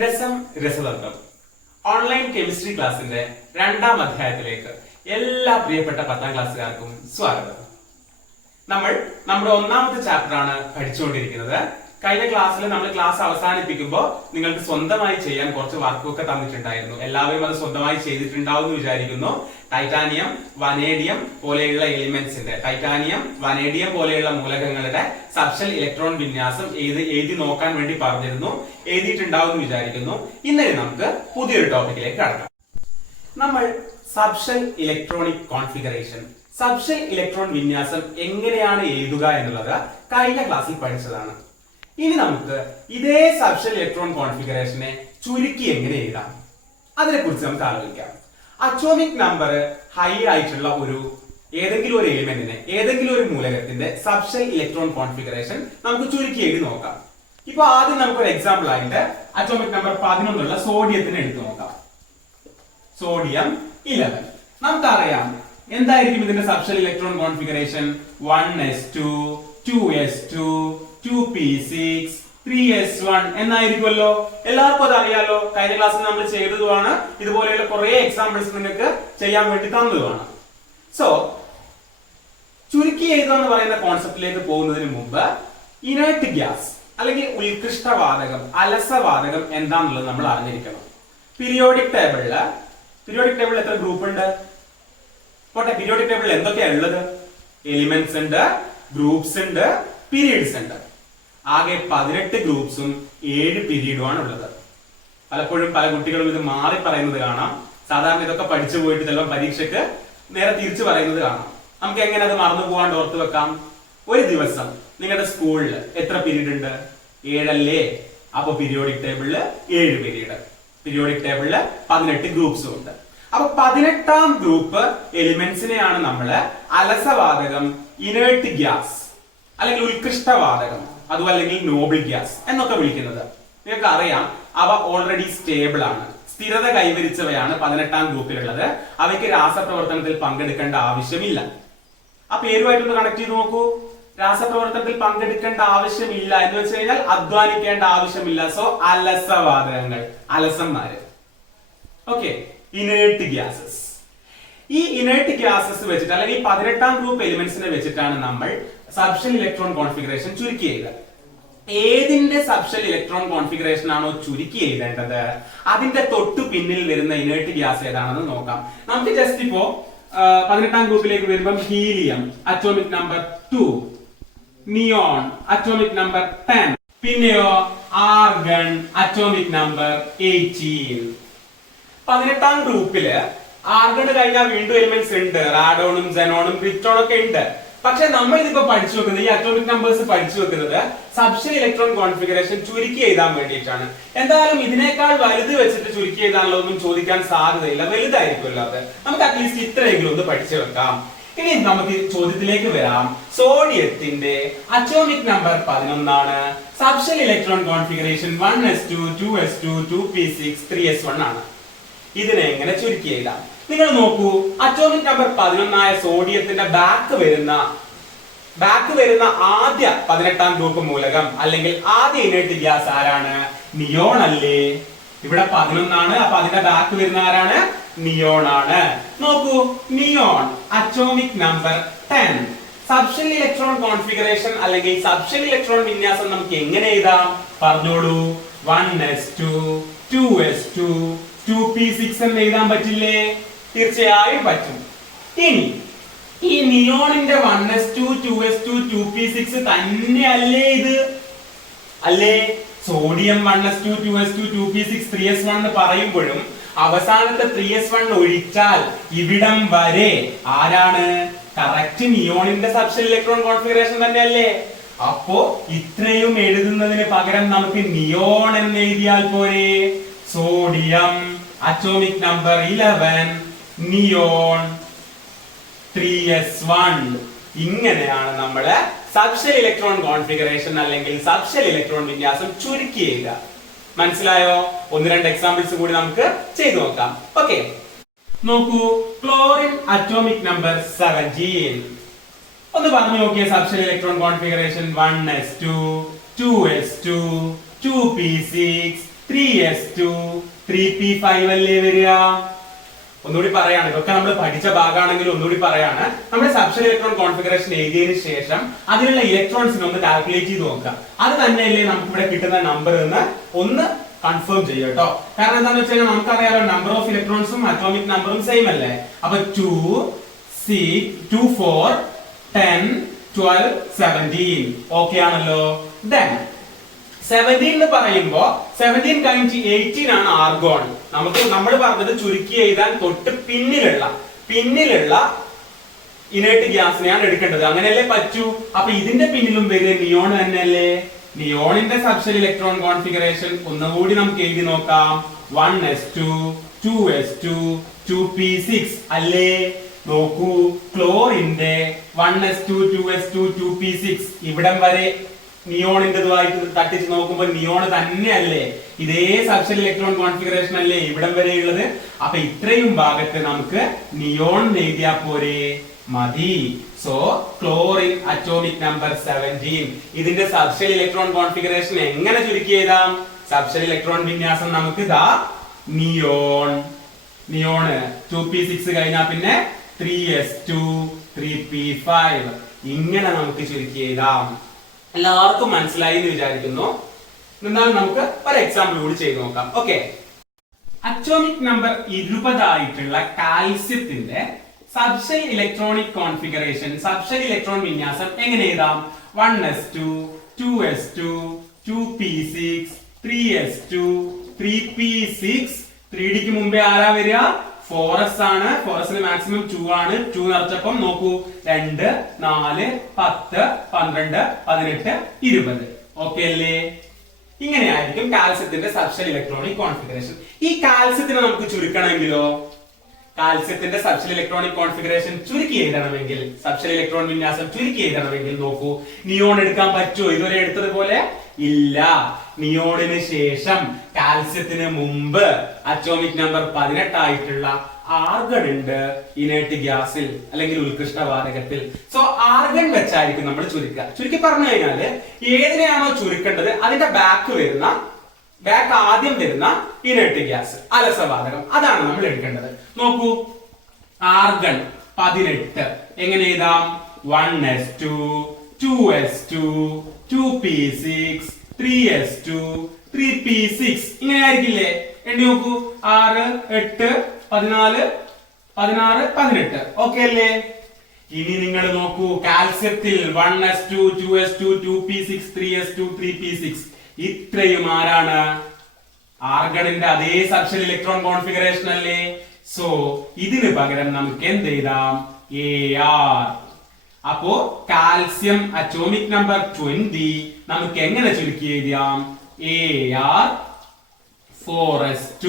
രസം രസതന്ത്രം online chemistry ക്ലാസിന്റെ രണ്ടാം അധ്യായത്തിലേക്ക് എല്ലാ പ്രിയപ്പെട്ട 10ാം ക്ലാസ്സുകാർക്കും സ്വാഗതം. നമ്മൾ നമ്മുടെ ഒന്നാമത്തെ ചാപ്റ്റർ ആണ് പഠിച്ചുകൊണ്ടിരിക്കുന്നത്. കഴിഞ്ഞ ക്ലാസ്സിൽ നമ്മൾ ക്ലാസ് അവസാനിപ്പിക്കുമ്പോൾ നിങ്ങൾക്ക് സ്വന്തമായി ചെയ്യാൻ കുറച്ച് വർക്കൊക്കെ തന്നിട്ടുണ്ടായിരുന്നു. എല്ലാവരും അത് സ്വന്തമായി ചെയ്തിട്ടുണ്ടാവും എന്ന് വിചാരിക്കുന്നു. ടൈറ്റാനിയം, വനേഡിയം പോലെയുള്ള എലിമെന്റ്സിന്റെ പോലെയുള്ള മൂലകങ്ങളുടെ സബ്ഷെൽ ഇലക്ട്രോൺ വിന്യാസം എഴുതി നോക്കാൻ വേണ്ടി പറഞ്ഞിരുന്നു. എഴുതിയിട്ടുണ്ടാവും എന്ന് വിചാരിക്കുന്നു. ഇന്നലെ നമുക്ക് പുതിയൊരു ടോപ്പിക്കിലേക്ക് കടക്കാം. നമ്മൾ subshell electronic configuration, subshell electron വിന്യാസം എങ്ങനെയാണ് എഴുതുക എന്നുള്ളത് കഴിഞ്ഞ ക്ലാസ്സിൽ പഠിച്ചതാണ്. ഇനി നമുക്ക് ഇതേ സബ്ഷെൽ ഇലക്ട്രോൺ കോൺഫിഗറേഷനെ ചുരുക്കി എങ്ങനെ എഴുതാം അതിനെക്കുറിച്ച് നമുക്ക് ആലോചിക്കാം. അറ്റോമിക് നമ്പർ ഹൈ ആയിട്ടുള്ള ഏതെങ്കിലും ഒരു എലിമെന്റിനെ, ഏതെങ്കിലും ഒരു മൂലകത്തിന്റെ സബ്ഷെൽ ഇലക്ട്രോൺ കോൺഫിഗറേഷൻ നമുക്ക് ചുരുക്കി എഴുതി നോക്കാം. ഇപ്പൊ ആദ്യം നമുക്കൊരു എക്സാമ്പിൾ ആയിട്ട് അറ്റോമിക് നമ്പർ 11 സോഡിയത്തിന് എടുത്തു നോക്കാം. സോഡിയം 11. നമുക്കറിയാം എന്തായിരിക്കും ഇതിന്റെ subshell electron configuration. 1s2 2s2 2p6 3s1 എന്നായിരിക്കുമല്ലോ. എല്ലാവർക്കും അത് അറിയാലോ. കഴിഞ്ഞ ക്ലാസ്സിൽ നമ്മൾ ചെയ്തതുമാണ്. ഇതുപോലെയുള്ള കുറെ എക്സാമ്പിൾസ് നിങ്ങൾക്ക് ചെയ്യാൻ വേണ്ടി തന്നതുമാണ്. സോ ചുരുക്കി എഴുതുക എന്ന് പറയുന്ന കോൺസെപ്റ്റിലേക്ക് പോകുന്നതിന് മുമ്പ് ഇനേർട്ട് ഗ്യാസ് അല്ലെങ്കിൽ ഉത്കൃഷ്ടവാതകം, അലസവാതകം എന്താണെന്നുള്ളത് നമ്മൾ അറിഞ്ഞിരിക്കണം. പീരിയോഡിക് ടേബിളിൽ എത്ര ഗ്രൂപ്പ് ഉണ്ട്? പോട്ടെ, പീരിയോഡിക് ടേബിളിൽ എന്തൊക്കെയാണ് ഉള്ളത്? എലിമെന്റ്സ് ഉണ്ട്, ഗ്രൂപ്പ്സ് ഉണ്ട്, പീരീഡ്സ് ഉണ്ട്. ആകെ 18 ഗ്രൂപ്പ്സും 7 പീരീഡുമാണ് ഉള്ളത്. പലപ്പോഴും പല കുട്ടികളും ഇത് മാറി പറയുന്നത് കാണാം. സാധാരണ ഇതൊക്കെ പഠിച്ചു പോയിട്ട് ചിലപ്പോൾ പരീക്ഷയ്ക്ക് നേരെ തിരിച്ചു പറയുന്നത് കാണാം. നമുക്ക് എങ്ങനെ അത് മറന്നു പോകാണ്ട് ഓർത്ത് വെക്കാം? ഒരു ദിവസം നിങ്ങളുടെ സ്കൂളിൽ എത്ര പീരീഡ് ഉണ്ട്? 7 അല്ലേ? അപ്പൊ പീരിയോഡിക് ടേബിളില് 7 പീരീഡ്, പീരിയോഡിക് ടേബിളില് 18 ഗ്രൂപ്പ്സും ഉണ്ട്. അപ്പൊ 18ാം ഗ്രൂപ്പ് എലിമെന്റ്സിനെയാണ് നമ്മള് അലസവാതകം, ഇനേർട്ട് ഗ്യാസ് അല്ലെങ്കിൽ ഉത്കൃഷ്ടവാതകം, അതും അല്ലെങ്കിൽ നോബിൾ ഗ്യാസ് എന്നൊക്കെ വിളിക്കുന്നത്. നിങ്ങൾക്ക് അറിയാം അവ ഓൾറെഡി സ്റ്റേബിൾ ആണ്, സ്ഥിരത കൈവരിച്ചവയാണ് 18ാം ഗ്രൂപ്പിലുള്ളത്. അവയ്ക്ക് രാസപ്രവർത്തനത്തിൽ പങ്കെടുക്കേണ്ട ആവശ്യമില്ല. ആ പേരുമായിട്ടൊന്ന് കണക്ട് ചെയ്ത് നോക്കൂ. രാസപ്രവർത്തനത്തിൽ പങ്കെടുക്കേണ്ട ആവശ്യമില്ല എന്ന് വെച്ച് കഴിഞ്ഞാൽ അധ്വാനിക്കേണ്ട ആവശ്യമില്ല. സോ അലസവാതകങ്ങൾ, അലസന്മാര്. Okay, inert gases. ഈ ഇനേർട്ട് ഗ്യാസസ് വെച്ചിട്ട് അല്ലെങ്കിൽ 18ാം ഗ്രൂപ്പ് എലിമെന്റ്സിനെ വെച്ചിട്ടാണ് നമ്മൾ സബ്ഷെൽ ഇലക്ട്രോൺ കോൺഫിഗറേഷൻ ചുരുക്കി എഴുതുക. ഏതിന്റെ സബ്ഷെൽ ഇലക്ട്രോൺ കോൺഫിഗറേഷൻ ആണോ ചുരുക്കി എഴുതേണ്ടത് അതിന്റെ തൊട്ടു പിന്നിൽ വരുന്ന ഇനേർട്ട് ഗ്യാസ് ഏതാണെന്ന് നോക്കാം. നമുക്ക് ജസ്റ്റ് ഇപ്പോ 18ാം ഗ്രൂപ്പിലേക്ക് വരുമ്പോൾ helium atomic number 2, neon atomic number 10, പിന്നെയോ ആർഗൺ അറ്റോമിക് നമ്പർ 18. 18ാം ഗ്രൂപ്പില് ആർഗണ് കഴിഞ്ഞാൽ വീണ്ടും എലിമെന്റ്സ് ഉണ്ട്. റാഡോണും സെനോണും ക്രിപ്റ്റോണും ഒക്കെ ഉണ്ട്. പക്ഷെ നമ്മൾ ഇതിപ്പോ പഠിച്ചു വെക്കുന്നത്, ഈ അറ്റോമിക് നമ്പേഴ്സ് പഠിച്ചു വെക്കുന്നത് സബ്ഷെൽ ഇലക്ട്രോൺ കോൺഫിഗറേഷൻ ചുരുക്കി എഴുതാൻ വേണ്ടിയിട്ടാണ്. എന്തായാലും ഇതിനേക്കാൾ വലുത് വെച്ചിട്ട് ചുരുക്കി എഴുതാനുള്ള ഒന്നും ചോദിക്കാൻ സാധ്യതയില്ല, വലുതായിരിക്കുമല്ലോ അത്. നമുക്ക് അറ്റ്ലീസ്റ്റ് ഇത്രയെങ്കിലും ഒന്ന് പഠിച്ചു വെക്കാം. ഇനി നമുക്ക് ചോദ്യത്തിലേക്ക് വരാം. സോഡിയത്തിന്റെ അറ്റോമിക് നമ്പർ 11 ആണ്. Subshell electron configuration 1s2 2s2 2p6 3s1 ആണ്. ഇതിനെ എങ്ങനെ ചുരുക്കി എഴുതാം? നിങ്ങൾ നോക്കൂ, അറ്റോമിക് നമ്പർ 11 സോഡിയത്തിന്റെ ബാക്ക് വരുന്ന ആദ്യ 18ാം ഗ്രൂപ്പ് മൂലകം അല്ലെങ്കിൽ ആദ്യ ഇനേർട്ട് ഗ്യാസ് ആരാണ്? നിയോൺ അല്ലേ? ഇവിടെ 11 ആണ്. അപ്പൊ അതിന്റെ ബാക്ക് വരുന്ന ആരാണ്? നിയോൺ ആണ്. നോക്കൂ, neon atomic number 10. Subshell electron configuration അല്ലെങ്കിൽ സബ്ഷെൽ ഇലക്ട്രോൺ വിന്യാസം നമുക്ക് എങ്ങനെ എഴുതാം? പറഞ്ഞോളൂ. 1s2 2s2 2p6 എന്ന് എഴുതാൻ പറ്റില്ലേ? തീർച്ചയായും പറ്റും. ഇനി ഈ നിയോണിന്റെ 1s2 2s2 2p6 തന്നെയല്ലേ ഇത്? അല്ലേ? Sodium 1s2 2s2 2p6 3s1 എന്ന് പറയുമ്പോഴും അവസാനത്തെ 3s1 ഒഴിച്ചാൽ ഇവിടം വരെ ആരാണ്? കറക്റ്റ് നിയോണിന്റെ സബ്ഷെൽ ഇലക്ട്രോൺ കോൺഫിഗറേഷൻ തന്നെയല്ലേ? അപ്പോ ഇത്രയും എഴുതുന്നതിന് പകരം നമുക്ക് നിയോൺ എന്ന് എഴുതിയാൽ പോരെ. Sodium atomic number 11 neon 3s1. ഇങ്ങനെയാണ് നമ്മള് സബ്ഷെൽ ഇലക്ട്രോൺ കോൺഫിഗറേഷൻ അല്ലെങ്കിൽ സബ്ഷെൽ ഇലക്ട്രോൺ വിന്യാസം ചുരുക്കി എഴുതുക. മനസ്സിലായോ? 1-2 എക്സാമ്പിൾസ് കൂടി നമുക്ക് ചെയ്തു നോക്കാം. ഓക്കെ, നോക്കൂ. Chlorine atomic number 17. ഒന്ന് പറഞ്ഞു നോക്കിയ subshell electron configuration 1s2 2s2 2p6 3s2 3p5 അല്ലേ വരിക? ഒന്നുകൂടി പറയാണ്, ഇതൊക്കെ നമ്മൾ പഠിച്ച ഭാഗമാണെങ്കിൽ ഒന്നുകൂടി പറയാണ്. നമ്മുടെ സബ്ഷെൽ ഇലക്ട്രോൺ കോൺഫിഗറേഷൻ എഴുതിയതിനു ശേഷം അതിലുള്ള ഇലക്ട്രോൺസിനെ ഒന്ന് കാൽക്കുലേറ്റ് ചെയ്ത് നോക്കുക. അത് തന്നെയല്ലേ നമുക്ക് ഇവിടെ കിട്ടുന്ന നമ്പർ എന്ന് ഒന്ന് കൺഫേം ചെയ്യുക കേട്ടോ. കാരണം എന്താണെന്ന് വെച്ച് കഴിഞ്ഞാൽ നമുക്കറിയാലോ നമ്പർ ഓഫ് ഇലക്ട്രോൺസും അറ്റോമിക് നമ്പറും സെയിം അല്ലേ. അപ്പൊ 2 6 2 4 10 12 17 ഓക്കെ ആണല്ലോ. ദെൻ 17 എന്ന് പറയുമ്പോ 17 കഴിഞ്ഞ് 18 ആണ് ആർഗോൺ. നമ്മൾ പറഞ്ഞത് ചുരുക്കി എഴുതാൻ തൊട്ട് പിന്നിലുള്ള ഇനേർട്ട് ഗ്യാസിനെയാണ് എടുക്കേണ്ടത്, അങ്ങനെയല്ലേ പറ്റൂ. അപ്പൊ ഇതിന്റെ പിന്നിലും വരിക നിയോൺ തന്നെയല്ലേ. നിയോണിന്റെ സബ്ഷെൽ ഇലക്ട്രോൺ കോൺഫിഗറേഷൻ ഒന്നുകൂടി നമുക്ക് എഴുതി നോക്കാം. 1s2 2s2 2p6 അല്ലേ. നോക്കൂ, ക്ലോറിന്റെ 1s2 2s2 2p6 ഇവിടം വരെ നിയോണിന്റെതുമായിട്ട് തട്ടിച്ച് നോക്കുമ്പോൾ നിയോൺ തന്നെയല്ലേ. ഇതേ സബ്ഷെൽ ഇലക്ട്രോൺ കോൺഫിഗറേഷൻ അല്ലേ ഇവിടം വരെ ഉള്ളത്. അപ്പൊ ഇത്രയും ഭാഗത്ത് നമുക്ക് നിയോൺ എഴുതിയാ പോരെ, മതി. So chlorine atomic number 17. ഇതിന്റെ സബ്ഷെൽ ഇലക്ട്രോൺ കോൺഫിഗറേഷൻ എങ്ങനെ ചുരുക്കി എഴുതാം? സബ്ഷെൽ ഇലക്ട്രോൺ വിന്യാസം നമുക്ക് ദാ നിയോണ് 2p6 കഴിഞ്ഞാൽ പിന്നെ 3s2 3p5 ഇങ്ങനെ നമുക്ക് ചുരുക്കി എഴുതാം. എല്ലാവർക്കും മനസ്സിലായി എന്ന് വിചാരിക്കുന്നു. എന്നാൽ നമുക്ക് ഒരു എക്സാമ്പിൾ കൂടി ചെയ്ത് നോക്കാം. ഓക്കെ, അറ്റോമിക് നമ്പർ 20 ആയിട്ടുള്ള കാൽസ്യത്തിന്റെ subshell electronic configuration, subshell electron വിന്യാസം എങ്ങനെ എഴുതാം? 1s2 2s2 2p6 3s2 3p6 3dക്ക് മുമ്പേ ആരാ വരിക? 4s ആണ്. 4sന് മാക്സിമം 2 ആണ്. 2 നിറച്ചപ്പം നോക്കൂ 2 4 10 12 18 20 ഓക്കെ അല്ലേ. ഇങ്ങനെയായിരിക്കും കാൽസ്യത്തിന്റെ സബ്ഷെൽ ഇലക്ട്രോണിക് കോൺഫിഗറേഷൻ. ഈ കാൽസ്യത്തിനെ നമുക്ക് ചുരുക്കണമെങ്കിലോ, കാൽസ്യത്തിന്റെ സബ്ഷെൽ ഇലക്ട്രോണിക് കോൺഫിഗറേഷൻ ചുരുക്കി എഴുതണമെങ്കിൽ, സബ്ഷെൽ ഇലക്ട്രോൺ വിന്യാസം ചുരുക്കി എഴുതണമെങ്കിൽ നോക്കൂ, നിയോൺ എടുക്കാൻ പറ്റുമോ? ഇതുവരെ എടുത്തതുപോലെ ഇല്ല. നിയോണിന് ശേഷം കാൽസ്യത്തിന് മുമ്പ് അറ്റോമിക് നമ്പർ 18 ആയിട്ടുള്ള ആർഗൺ ഉണ്ട് ഇനേർട്ട് ഗ്യാസിൽ അല്ലെങ്കിൽ ഉത്കൃഷ്ടവാതകത്തിൽ. സോ ആർഗൺ വെച്ചായിരിക്കും നമ്മൾ ചുരുക്കി പറഞ്ഞു കഴിഞ്ഞാല് ഏതിനെയാണോ ചുരുക്കേണ്ടത് അതിന്റെ ബാക്ക് ആദ്യം വരുന്ന ഇനേർട്ട് ഗ്യാസ് അലസവാതകം അതാണ് നമ്മൾ എടുക്കേണ്ടത്. നോക്കൂ, ആർഗൺ 18 എങ്ങനെ എഴുതാം? 1s2 2s2 2p6 3s2 3p6 ഇങ്ങനെ ആയിരിക്കില്ലേ. എണ്ണി നോക്കൂ, 6 8 14 16 18 ഓക്കെ അല്ലേ. ഇനി നിങ്ങൾ നോക്കൂ, കാൽസ്യത്തിൽ 1s2 2s2 2p6 3s2 3p6 ഇത്രയും ആരാണ്? ആർഗണിന്റെ അതേ സബ്ഷെൽ ഇലക്ട്രോൺ കോൺഫിഗറേഷൻ അല്ലേ. സോ ഇതിന് പകരം നമുക്ക് എന്ത് എഴുതാം? AR. അപ്പോ കാൽസ്യം അറ്റോമിക് നമ്പർ 20 നമുക്ക് എങ്ങനെ ചുരുക്കി എഴുതാം? AR 4s2.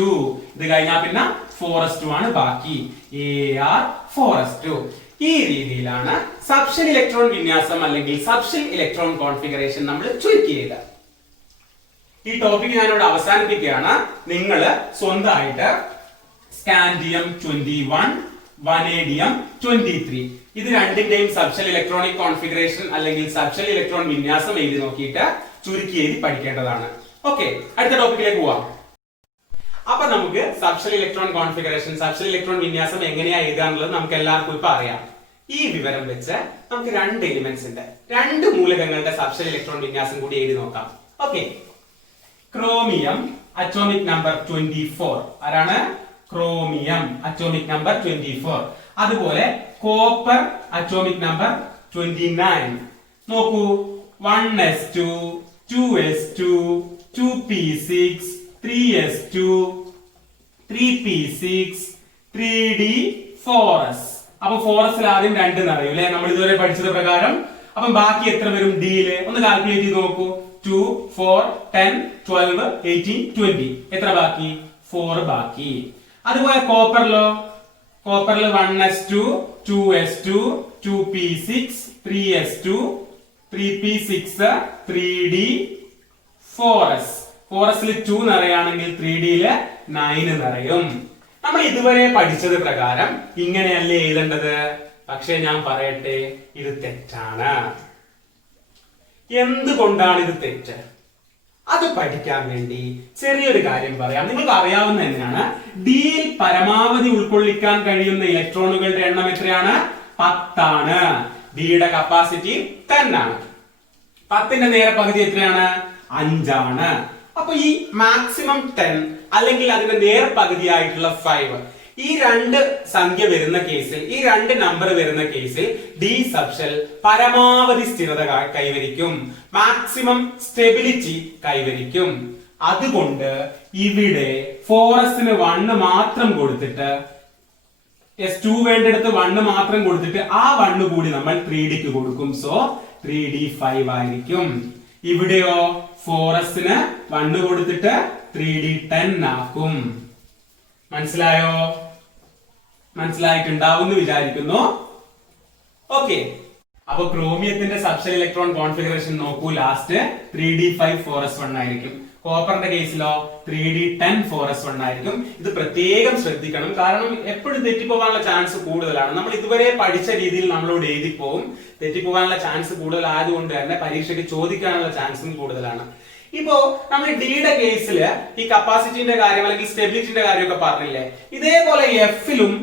ഇത് കഴിഞ്ഞാൽ പിന്നെ 4s2 ആണ് ബാക്കി. AR 4s2. ഈ രീതിയിലാണ് സബ്ഷെൽ ഇലക്ട്രോൺ വിന്യാസം അല്ലെങ്കിൽ സബ്ഷെൽ ഇലക്ട്രോൺ കോൺഫിഗറേഷൻ നമ്മൾ ചുരുക്കി എഴുതുക. ഈ ടോപ്പിക് ഞാനിവിടെ അവസാനിപ്പിക്കുകയാണ്. നിങ്ങൾ സ്വന്തമായിട്ട് സ്കാൻഡിയം 21 വനേഡിയം 23 ഇത് രണ്ടിന്റെയും സബ്ഷെൽ ഇലക്ട്രോണിക് കോൺഫിഗറേഷൻ അല്ലെങ്കിൽ സബ്ഷെൽ ഇലക്ട്രോൺ വിന്യാസം എഴുതി നോക്കിയിട്ട് ചുരുക്കി എഴുതി പഠിക്കേണ്ടതാണ്. ഓക്കെ, അടുത്ത ടോപ്പിക്കിലേക്ക് പോവാം. അപ്പൊ നമുക്ക് subshell electron configuration, subshell electron വിന്യാസം എങ്ങനെയാ എഴുതാന്നുള്ളത് നമുക്ക് എല്ലാവർക്കും ഇപ്പൊ അറിയാം. ഈ വിവരം വെച്ച് നമുക്ക് രണ്ട് എലിമെന്റ്സിന്റെ, രണ്ട് മൂലകങ്ങളുടെ സബ്ഷെൽ ഇലക്ട്രോൺ വിന്യാസം കൂടി എഴുതി നോക്കാം. ഓക്കെ, ക്രോമിയം അറ്റോമിക് നമ്പർ 24 ആരാണ്? Chromium atomic number 24. അതുപോലെ കോപ്പർ അറ്റോമിക് നമ്പർ 29. നോക്കൂ, 1s2 2s2 2p6 3s2 3p6 3d4s. അപ്പൊ 4s ആദ്യം 2 എന്നറിയും അല്ലെ നമ്മൾ ഇതുവരെ പഠിച്ചത് പ്രകാരം. അപ്പം ബാക്കി എത്ര വരും ഡിയില്? ഒന്ന് കാൽക്കുലേറ്റ് ചെയ്ത് നോക്കൂ. 2 4 10 12 18 20 എത്ര ബാക്കി? 4 ബാക്കി. അതുപോലെ കോപ്പറിലോ, കോപ്പറിൽ 1s2 2s2 2p6 3s2 3p6 3d4s. 4sൽ 2 നിറയാണെങ്കിൽ 3dയില് 9 നിറയും. നമ്മൾ ഇതുവരെ പഠിച്ചത് പ്രകാരം ഇങ്ങനെയല്ലേ എഴുതേണ്ടത്? പക്ഷെ ഞാൻ പറയട്ടെ, ഇത് തെറ്റാണ്. എന്തുകൊണ്ടാണ് ഇത് തെറ്റ്? അത് പഠിക്കാൻ വേണ്ടി ചെറിയൊരു കാര്യം പറയാം. നിങ്ങൾക്ക് അറിയാവുന്ന തന്നെയാണ്, ഡിയിൽ പരമാവധി ഉൾക്കൊള്ളിക്കാൻ കഴിയുന്ന ഇലക്ട്രോണുകളുടെ എണ്ണം എത്രയാണ്? 10 ആണ്. ഡിയുടെ കപ്പാസിറ്റി 10 ആണ്. 10ന്റെ നേരെ പകുതി എത്രയാണ്? 5 ആണ്. അപ്പൊ ഈ മാക്സിമം 10 അല്ലെങ്കിൽ അതിന്റെ നേർ പകുതിയായിട്ടുള്ള 5, ഈ രണ്ട് സംഖ്യ വരുന്ന കേസിൽ, ഈ രണ്ട് നമ്പർ വരുന്ന കേസിൽ ഡി സബ്ഷെൽ പരമാവധി സ്ഥിരത കൈവരിക്കും, മാക്സിമം സ്റ്റെബിലിറ്റി കൈവരിക്കും. അതുകൊണ്ട് ഇവിടെ 4sന് 1 മാത്രം കൊടുത്തിട്ട്, S2 വേണ്ടെടുത്ത് 1 മാത്രം കൊടുത്തിട്ട് ആ 1 കൂടി നമ്മൾ 3Dക്ക് കൊടുക്കും. സോ 3D5 ആയിരിക്കും. ഇവിടെയോ 4sന് 1 കൊടുത്തിട്ട് 3D10 ആക്കും. മനസ്സിലായോ? മനസ്സിലായിട്ടുണ്ടാവും എന്ന് വിചാരിക്കുന്നു. ഓക്കെ, അപ്പൊ ക്രോമിയത്തിന്റെ സബ്ഷെൽ ഇലക്ട്രോൺ കോൺഫിഗറേഷൻ നോക്കൂ. ലാസ്റ്റ് 3D5 4s1 ആയിരിക്കും. കോപ്പറിന്റെ കേസിലോ 3D10 4s1 ആയിരിക്കും. ഇത് പ്രത്യേകം ശ്രദ്ധിക്കണം, കാരണം എപ്പോഴും തെറ്റിപ്പോകാനുള്ള ചാൻസ് കൂടുതലാണ്. നമ്മൾ ഇതുവരെ പഠിച്ച രീതിയിൽ നമ്മളോട് എഴുതിപ്പോവും. തെറ്റിപ്പോകാനുള്ള ചാൻസ് കൂടുതലായതുകൊണ്ട് തന്നെ പരീക്ഷയ്ക്ക് ചോദിക്കാനുള്ള ചാൻസും കൂടുതലാണ്. ഇപ്പോ നമ്മൾ ഡിയുടെ കേസിൽ ഈ കപ്പാസിറ്റിന്റെ കാര്യം അല്ലെങ്കിൽ സ്റ്റെബിലിറ്റിന്റെ കാര്യമൊക്കെ പറഞ്ഞില്ലേ, ഇതേപോലെ എഫിലും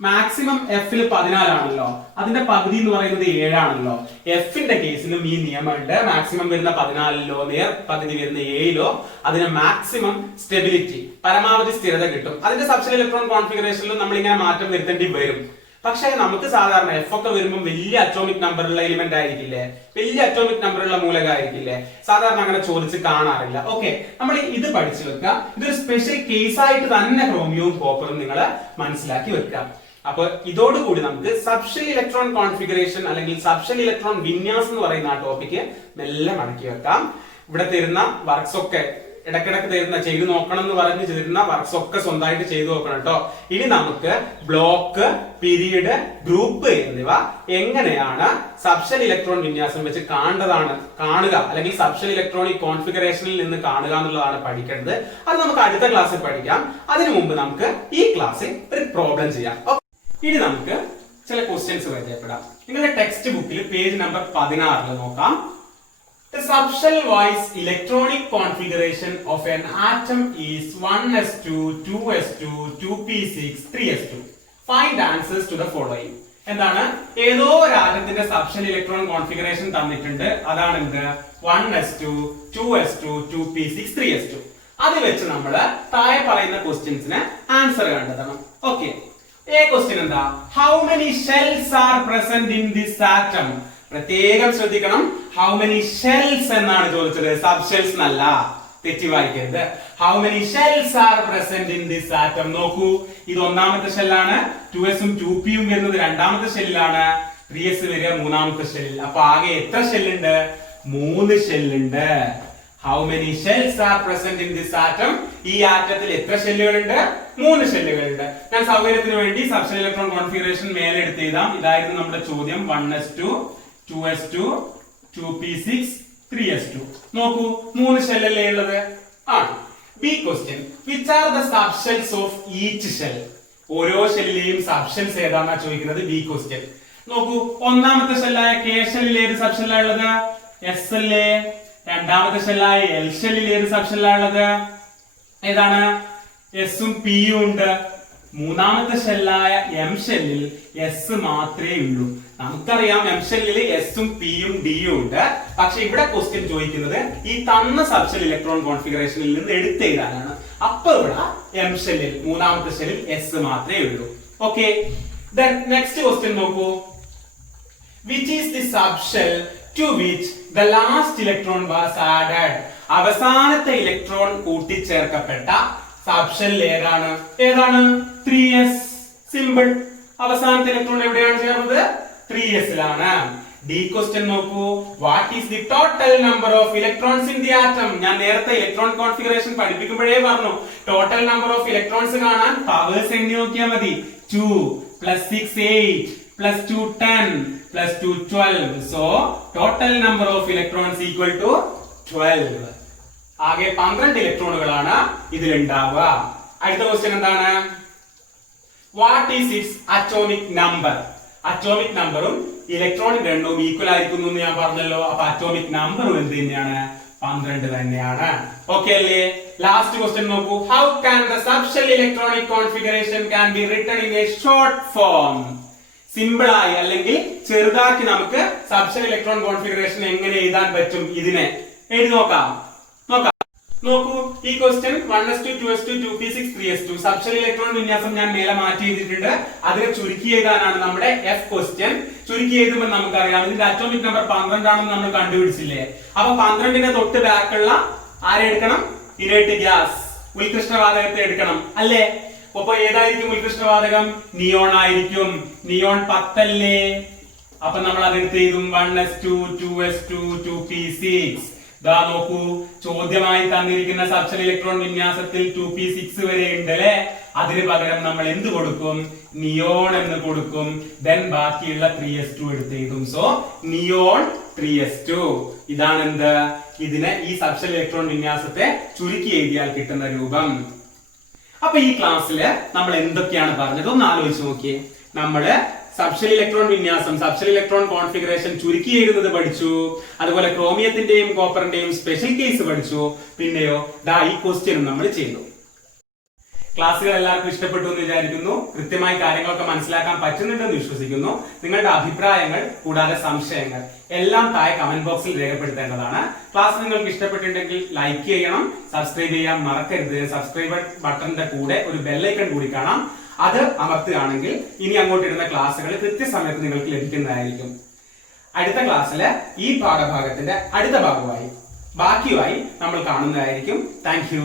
മാക്സിമം എഫിൽ 14 ആണല്ലോ, അതിന്റെ പകുതി എന്ന് പറയുന്നത് 7 ആണല്ലോ. എഫിന്റെ കേസിലും ഈ നിയമമുണ്ട്. മാക്സിമം വരുന്ന 14ലോ നേർ പകുതി വരുന്ന 7ലോ അതിന് മാക്സിമം സ്റ്റെബിലിറ്റി, പരമാവധി സ്ഥിരത കിട്ടും. അതിന്റെ സബ്ഷെൽ ഇലക്ട്രോൺ കോൺഫിഗറേഷനിലും നമ്മൾ ഇങ്ങനെ മാറ്റം വരുത്തേണ്ടി വരും. പക്ഷേ നമുക്ക് സാധാരണ എഫ് ഒക്കെ വരുമ്പോൾ വലിയ അറ്റോമിക് നമ്പറുള്ള എലിമെന്റ് ആയിരിക്കില്ലേ, വലിയ അറ്റോമിക് നമ്പറുള്ള മൂലകമായിരിക്കില്ലേ, സാധാരണ അങ്ങനെ ചോദിച്ച് കാണാറില്ല. ഓക്കെ, നമ്മൾ ഇത് പഠിച്ചു വെക്കുക. ഇതൊരു സ്പെഷ്യൽ കേസായിട്ട് തന്നെ ക്രോമിയവും കോപ്പറും നിങ്ങൾ മനസ്സിലാക്കി വെക്കുക. അപ്പൊ ഇതോടുകൂടി നമുക്ക് സബ്ഷെൽ ഇലക്ട്രോൺ കോൺഫിഗറേഷൻ അല്ലെങ്കിൽ സബ്ഷെൽ ഇലക്ട്രോൺ വിന്യാസം എന്ന് പറയുന്ന ആ ടോപ്പിക്ക് മെല്ലെ മടക്കി വെക്കാം. ഇവിടെ തരുന്ന വർക്ക്സ് ഒക്കെ ഇടക്കിടക്ക് തരുന്ന ചെയ്തു നോക്കണം എന്ന് പറഞ്ഞ് തരുന്ന വർക്ക്സ് ഒക്കെ സ്വന്തമായിട്ട് ചെയ്തു നോക്കണം കേട്ടോ. ഇനി നമുക്ക് ബ്ലോക്ക്, പീരീഡ്, ഗ്രൂപ്പ് എന്നിവ എങ്ങനെയാണ് സബ്ഷെൽ ഇലക്ട്രോൺ വിന്യാസം വെച്ച് കാണുക അല്ലെങ്കിൽ സബ്ഷെൽ ഇലക്ട്രോണിക് കോൺഫിഗറേഷനിൽ നിന്ന് കാണുക എന്നുള്ളതാണ് പഠിക്കേണ്ടത്. അത് നമുക്ക് അടുത്ത ക്ലാസ്സിൽ പഠിക്കാം. അതിനു മുമ്പ് നമുക്ക് ഈ ക്ലാസ്സിൽ ഒരു പ്രോബ്ലം ചെയ്യാം. ഇനി നമുക്ക് ചില ക്വസ്റ്റ്യൻസ് പരിചയപ്പെടാം. നിങ്ങളുടെ ടെക്സ്റ്റ് ബുക്കിൽ പേജ് നമ്പർ 16 നോക്കാം. The subshell-wise electronic configuration of an atom is 1s2, 2s2, 2p6, 3s2. Find answers to the following. എന്താണ്? ഏതോ ഒരു ആറ്റത്തിന്റെ സബ്ഷെൽ ഇലക്ട്രോൺ കോൺഫിഗറേഷൻ തന്നിട്ടുണ്ട്. അതാണ് എന്ത്? 1s2, 2s2, 2p6, 3s2. അത് വെച്ച് നമ്മൾ താഴെ പറയുന്ന ക്വസ്റ്റ്യൻസിന് ആൻസർ കണ്ടെത്തണം. ഓക്കെ, A question എന്താ? How many shells are present in this atom? പ്രത്യേകം ശ്രദ്ധിക്കണം. How many shells എന്നാണ് ചോദിച്ചത്, സബ്ഷെൽസ് എന്നല്ല, തെറ്റി വായിക്കരുത്. How many shells are present in this atom? നോക്കൂ, ഇത് ഒന്നാമത്തെ ഷെല്ലാണ്, 2s ഉം 2p ഉം വരുന്നത് രണ്ടാമത്തെ ഷെല്ലിലാണ്, 3s വരിക മൂന്നാമത്തെ ഷെല്ലിൽ. അപ്പൊ ആകെ എത്ര ഷെല്ലുണ്ട്? 3 ഷെല്ലുണ്ട്. How many shells are present in this atom? ഈ ആറ്റത്തിൽ എത്ര ഷെല്ലുകളുണ്ട്? 3 ഷെല്ലുകളുണ്ട്. ഞാൻ സൗകര്യത്തിന് വേണ്ടി സബ്ഷെൽ ഇലക്ട്രോൺ കോൺഫിഗറേഷൻ മേലെ എടുത്ത് എഴുതാം. ഇതായിരുന്നു നമ്മുടെ ചോദ്യം. 1s2, 2s2, 2p6, 3s2. നോക്കൂ, 3 ഷെല്ലല്ലേ ഉള്ളത് ആണ്. B question, which are the subshells of each shell? ഓരോ ഷെല്ലിലെയും സബ്ഷെൽസ് ഏതാണെന്നാ ചോദിക്കുന്നത്. ബി ക്വസ്റ്റ്യൻ നോക്കൂ, ഒന്നാമത്തെ ഷെല്ലായ കെ ഷെല്ലിൽ ഏത് സബ്ഷെല്ലാണ് ഉള്ളത്? എസ് അല്ലേ. രണ്ടാമത്തെ ഷെല്ലായ എൽ ഷെല്ലിൽ ഏത് സബ്ഷെല്ലാണ് ഉള്ളത്? ഏതാണ്? എസും പിയും ഉണ്ട്. മൂന്നാമത്തെ ഷെല്ലായ എം ഷെല്ലിൽ എസ് മാത്രമേ ഉള്ളൂ. നമുക്കറിയാം എം ഷെല്ലിൽ എസും പിയും ഡിയും ഉണ്ട്. പക്ഷെ ഇവിടെ ക്വസ്റ്റ്യൻ ചോദിക്കുന്നത് ഈ തന്ന സബ്ഷെൽ ഇലക്ട്രോൺ കോൺഫിഗറേഷനിൽ നിന്ന് എടുത്തെഴുതാനാണ്. അപ്പൊ ഇവിടെ എം ഷെല്ലിൽ മൂന്നാമത്തെ ഷെല്ലിൽ എസ് മാത്രമേ ഉള്ളൂ. ഓക്കെ, നെക്സ്റ്റ് ക്വസ്റ്റ്യൻ നോക്കൂ. Which is the subshell to which the last electron was added? അവസാനത്തെ ഇലക്ട്രോൺ കൂട്ടിച്ചേർക്കപ്പെട്ട സബ്ഷെൽ ഏതാണ്? 3s. സിമ്പിൾ. അവസാനത്തെ ഇലക്ട്രോൺ എവിടെയാണ് ചേർന്നത്? 3s ലാണ്. ഡി ക്വസ്റ്റ്യൻ നോക്കൂ. What is the total number of electrons in the atom? ഞാൻ നേരത്തെ ഇലക്ട്രോൺ കോൺഫിഗറേഷൻ പഠിപ്പിക്കുമ്പോഴേ പറഞ്ഞു, ടോട്ടൽ നമ്പർ ഓഫ് ഇലക്ട്രോൺസ് കാണാൻ പവേഴ്സ് എണ്ണി നോക്കിയാൽ മതി. 2 + 6 8 + 2 10 + 2 12. So total number of electrons equal to 12. ആകെ 12 ഇലക്ട്രോണുകളാണ് ഇതിൽ ഉണ്ടാവുക. അടുത്ത ക്വസ്റ്റ്യൻ എന്താണ്? What is it's atomic number? Atomic നമ്പറും ഇലക്ട്രോണിക് രണ്ടും ഈക്വൽ ആയിരിക്കുന്നു എന്ന് ഞാൻ പറഞ്ഞല്ലോ. അപ്പൊ അറ്റോമിക് നമ്പറും എന്ത് തന്നെയാണ്? 12 തന്നെയാണ്. ഓക്കെ അല്ലേ? ലാസ്റ്റ് ക്വസ്റ്റ്യൻ നോക്കൂ. How can the subshell electronic configuration can be written in a short form? Simple ആയി അല്ലെങ്കിൽ ചെറുതാക്കി നമുക്ക് സബ്ഷെൽ ഇലക്ട്രോൺ കോൺഫിഗറേഷൻ എങ്ങനെ എഴുതാൻ പറ്റും? ഇതിനെ എഴുതി നോക്കാം. നോക്കൂ, ഈ question 1s2 2s2 2p6 3s2 subshell electron വിന്യാസം ഞാൻ മേലെ മാറ്റി എഴുതിയിട്ടുണ്ട്. അതിനെ ചുരുക്കി എഴുതാനാണ് നമ്മുടെ F ക്വസ്റ്റ്യൻ. ചുരുക്കി എഴുതുമ്പോൾ നമുക്കറിയാം ഇതിന്റെ അറ്റോമിക് നമ്പർ 12 ആണെന്ന് നമ്മൾ കണ്ടുപിടിച്ചില്ലേ? അപ്പൊ 12ന്റെ തൊട്ട് ബാക്കുള്ള ആരെ എടുക്കണം? ഇനേർട്ട് ഗ്യാസ്, ഉൽകൃഷ്ടവാതകത്തെ എടുക്കണം അല്ലേ? അപ്പൊ ഏതായിരിക്കും ഉൽകൃഷ്ടവാതകം? നിയോൺ ആയിരിക്കും. നിയോൺ 10 അല്ലേ? അപ്പൊ നമ്മൾ അതെടുത്ത് എഴുതും 1s2 2s2 2p6. ദാ നോക്കൂ, ചോദ്യമായി തന്നിരിക്കുന്ന സബ്ഷെൽ ഇലക്ട്രോൺ വിന്യാസത്തിൽ 2p6 വരെ ഉണ്ട് അല്ലെ? അതിന് പകരം നമ്മൾ എന്ത് കൊടുക്കും? നിയോൺ എന്ന് കൊടുക്കും. ദെൻ ബാക്കിയുള്ള 3s2 എടുത്ത് എഴുതും. So neon 3s2. ഇതാണ് എന്ത്? ഇതിനെ ഈ സബ്ഷെൽ ഇലക്ട്രോൺ വിന്യാസത്തെ ചുരുക്കി എഴുതിയാൽ കിട്ടുന്ന രൂപം. അപ്പൊ ഈ ക്ലാസ്സിൽ നമ്മൾ എന്തൊക്കെയാണ് പറഞ്ഞത് ഒന്ന് ആലോചിച്ച് നോക്കിയേ. നമ്മള് സബ്ഷെൽ ഇലക്ട്രോൺ വിന്യാസം, സബ്ഷെൽ ഇലക്ട്രോൺ കോൺഫിഗറേഷൻ ചുരുക്കി എഴുതുന്നത് പഠിച്ചു. അതുപോലെ ക്രോമിയത്തിന്റെയും കോപ്പറിന്റെയും സ്പെഷ്യൽ കേസ് പഠിച്ചു. പിന്നെയോ ദാ ഈ ക്വസ്റ്റ്യനും നമ്മൾ ചെയ്തു. ക്ലാസ്സുകൾ എല്ലാവർക്കും ഇഷ്ടപ്പെട്ടു എന്ന് വിചാരിക്കുന്നു. കൃത്യമായി കാര്യങ്ങളൊക്കെ മനസ്സിലാക്കാൻ പറ്റുന്നുണ്ടെന്ന് വിശ്വസിക്കുന്നു. നിങ്ങളുടെ അഭിപ്രായങ്ങൾ കൂടാതെ സംശയങ്ങൾ എല്ലാം താഴെ കമന്റ് ബോക്സിൽ രേഖപ്പെടുത്തേണ്ടതാണ്. ക്ലാസ് നിങ്ങൾക്ക് ഇഷ്ടപ്പെട്ടിട്ടുണ്ടെങ്കിൽ ലൈക്ക് ചെയ്യണം, സബ്സ്ക്രൈബ് ചെയ്യാൻ മറക്കരുത്. സബ്സ്ക്രൈബ് ബട്ടണിന്റെ കൂടെ ഒരു ബെല്ലൈക്കൺ കൂടി കാണാം. അത് അമർത്തുകയാണെങ്കിൽ ഇനി അങ്ങോട്ട് ഇടുന്ന ക്ലാസ്സുകൾ കൃത്യസമയത്ത് നിങ്ങൾക്ക് ലഭിക്കുന്നതായിരിക്കും. അടുത്ത ക്ലാസ്സിലെ ഈ പാഠഭാഗത്തിന്റെ അടുത്ത ഭാഗമായി ബാക്കിയുമായി നമ്മൾ കാണുന്നതായിരിക്കും. Thank you.